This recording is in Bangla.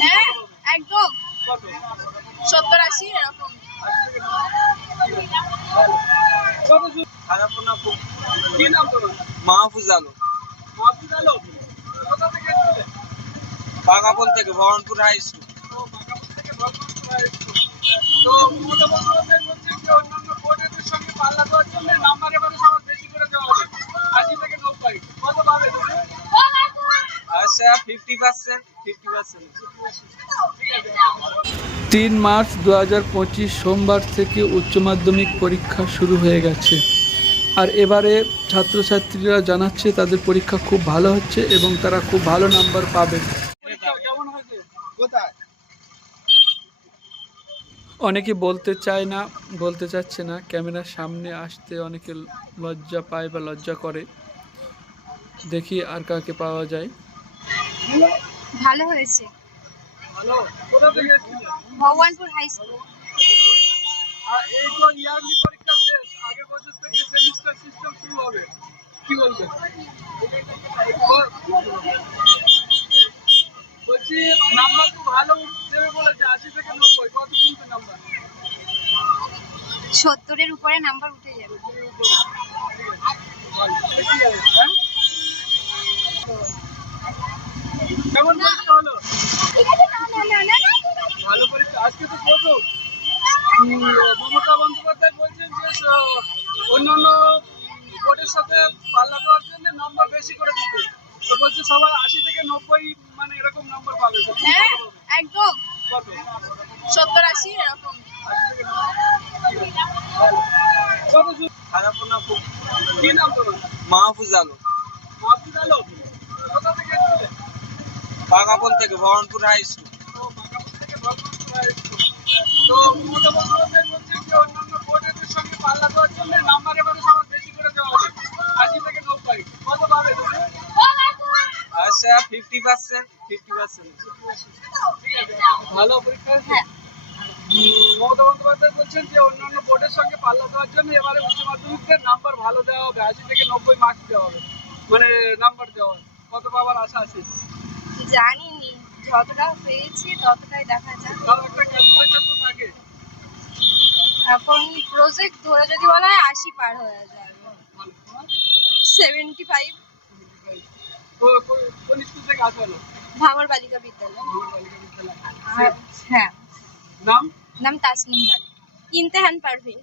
হ্যাঁ একদম। সত্তর আশি এরকম। কত সু- খারাপ না খুব কি নাম তোমার? মাহফুজ আলম। মাহফুজ আলম। থেকে এসেছিলে? বাগাবন থেকে ভবনপুর হাই স্কুল। তো আচ্ছা ফিফটি পার্সেন্ট ফিফটি পার্সেন্ট তিন মার্চ দু হাজার পঁচিশ সোমবার থেকে উচ্চ মাধ্যমিক পরীক্ষা শুরু হয়ে গেছে। আর এবারে ছাত্রছাত্রীরা জানাচ্ছে তাদের পরীক্ষা খুব ভালো হচ্ছে এবং তারা খুব ভালো নাম্বার পাবে। অনেকে বলতে চায় না বলতে চাচ্ছে না। ক্যামেরার সামনে আসতে অনেকে লজ্জা পায় বা লজ্জা করে। দেখি আর কাকে পাওয়া যায়। ভালো হয়েছে। ভগবানপুর হাই স্কুল আর এই তো ইয়ারলি পরীক্ষা শেষ। আগের বছর থেকে সেমিস্টার সিস্টেম শুরু হবে। কি বলবে? বলছি নাম্বার তো ভালো দেবে বলেছে আশি থেকে নব্বই। কত কিন্তু নাম্বার সত্তরের উপরে নাম্বার উঠে যাবে হ্যাঁ? কেমন পরীক্ষা হলো ভালো পরীক্ষা আজকে তো প্রথম উম, মমতা বন্দ্যোপাধ্যায় বলছেন যে অন্যান্য বোর্ডের সাথে পাল্লা দেওয়ার জন্য নম্বর বেশি করে দিতে। তো বলছে সবাই আশি থেকে নব্বই মানে এরকম নম্বর পাবে। হ্যাঁ একদম। কত? সত্তর আশি এরকম। কি নাম তোমার? মাহফুজ আলম। মাহফুজ আলম? কোথা থেকে এসেছিলে? থেকে ভবনপুর হাই স্কুল। তো Mamata fifty percent fifty percent ভালো পরীক্ষা হ্যাঁ। মমতা বন্দ্যোপাধ্যায় বলছেন যে অন্যান্য বোর্ডের সঙ্গে পাল্লা দেওয়ার জন্য এবারে উচ্চ মাধ্যমিকের নাম্বার ভালো দেওয়া হবে। আশি থেকে নব্বই মার্কস দেওয়া হবে। মানে নাম্বার দেওয়া হবে। কত পাওয়ার আশা আছে? জানিনি। যতটা পেয়েছি ততটাই দেখা তাও একটা ক্যালকুলেশন তো থাকে। এখন প্রজেক্ট ধরে যদি বলা হয় আশি পার হয়ে যাবে? সেভেন্টি ফাইভ তো কো- কোন স্কুল থেকে আসা হলো ভাঙর বালিকা বিদ্যালয়। হ্যাঁ। নাম? নাম তাসনিম ভাই ইমতেহান পারভিন।